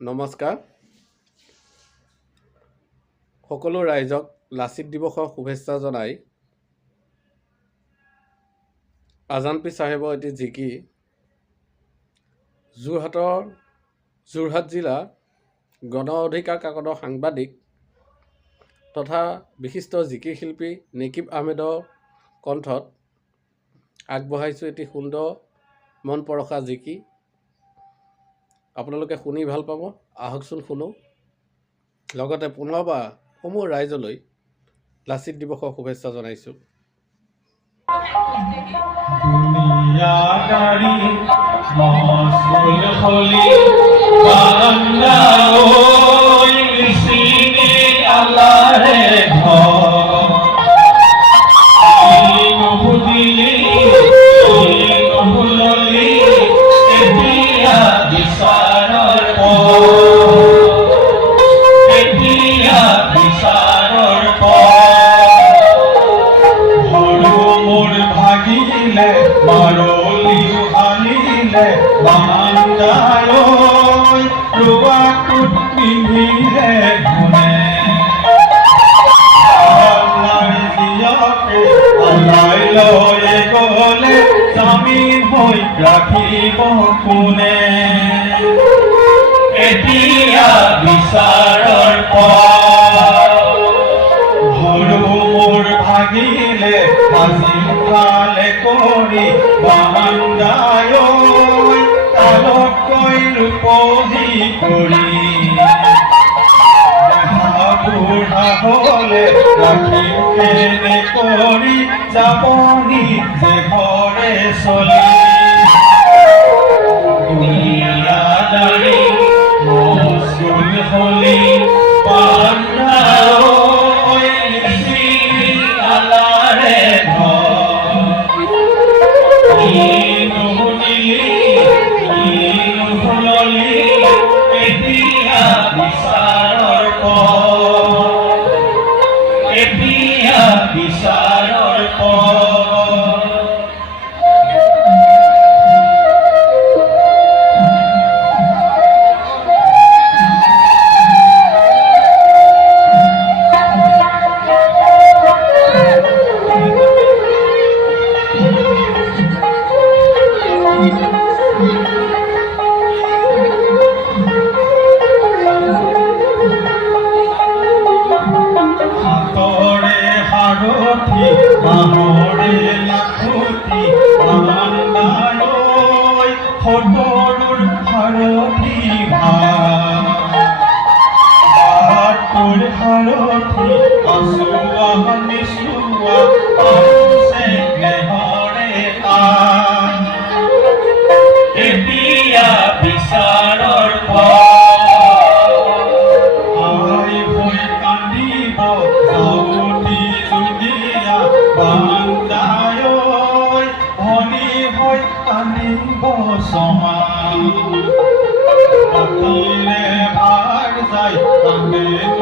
নমস্কাৰ সকলো ৰাইজক লাচিত দিৱসৰ শুভেচ্ছা জনাই আজানপীৰ চাহেবৰ এটি জিকি যোৰহাট জিলা গণ অধিকাৰ কাকতৰ সাংবাদিক তথা বিশিষ্ট জিকি শিল্পী নেকিব আহমেদৰ কণ্ঠত আগবঢ়াইছোঁ এটি সুন্দৰ মন পৰশা জিকি। আপোনালোকে শুনি ভাল পাব, আহকচোন শুনো। লগতে পুনৰবাৰ সমূহ ৰাইজলৈ লাচিত দিৱসৰ শুভেচ্ছা জনাইছোঁ। ৰাখিব কোনে এতিয়া বিচাৰৰ সৰু মোৰ ভাগিলে আজি ভালে কৰি বান্দায় তালকৈ ৰূপহী কৰি বুঢ়া হলে ৰাখিম কেনে কৰি যাবনি যে ঘৰে চলি ভাগ যায়